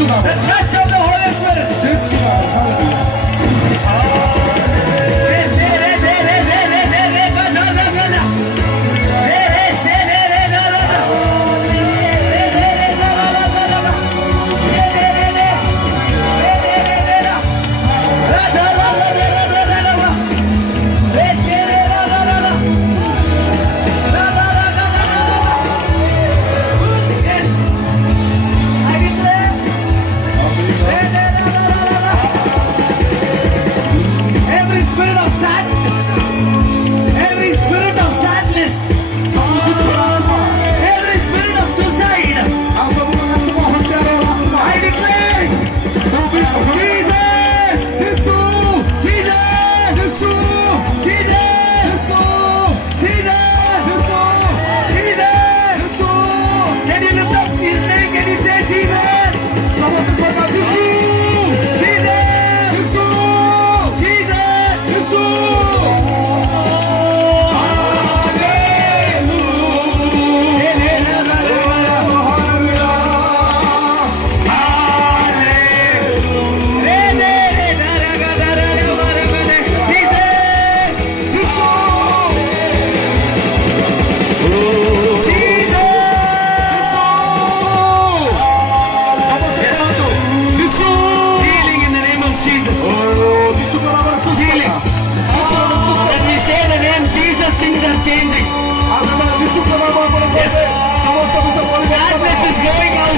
The touch of the Holy Spirit. Every spirit of sadness, every spirit of sadness, every spirit of suicide, I declare, Jesus, can you lift up his name? Can you say Jesus? Healing in the name of Jesus. Healing. When we say the name Jesus, things are changing. Sadness is going out.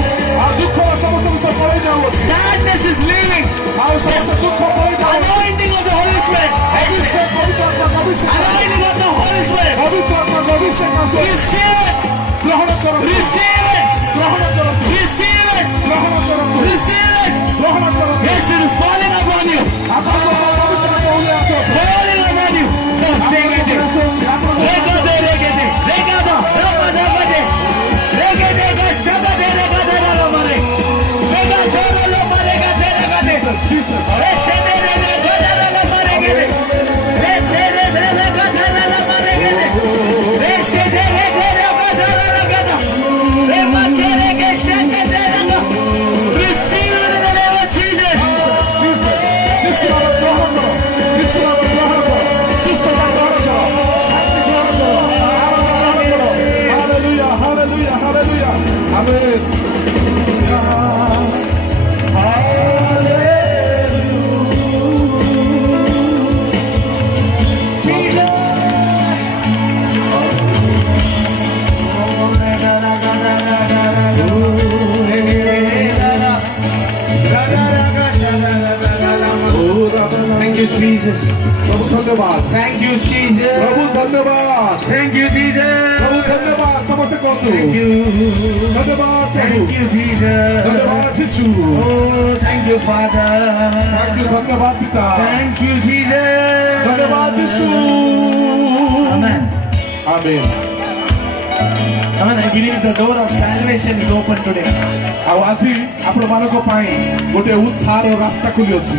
Sadness is leaving. Anointing of the Holy Spirit. Anointing of the Holy Spirit. Receive it. Receive it. Receive it. Receive it. Yes, it is falling upon you. Falling upon you. Take it. Thank you, Jesus. प्रभु धन्यवाद Thank you, Jesus. प्रभु धन्यवाद Thank you, Jesus. प्रभु धन्यवाद समस्त को Thank you. धन्यवाद Thank Prabhu you, Jesus. धन्यवाद यीशु Oh, thank you, Father. धन्यवाद पिता Thank you, Jesus. धन्यवाद यीशु Amen. आमीन Amen. I believe the door of salvation is open today. ଆଉ ଆଜି ଆପଣ ମାନଙ୍କ ପାଇଁ ଗୋଟେ ଉଦ୍ଧାର ରାସ୍ତା ଖୋଲି ଅଛି।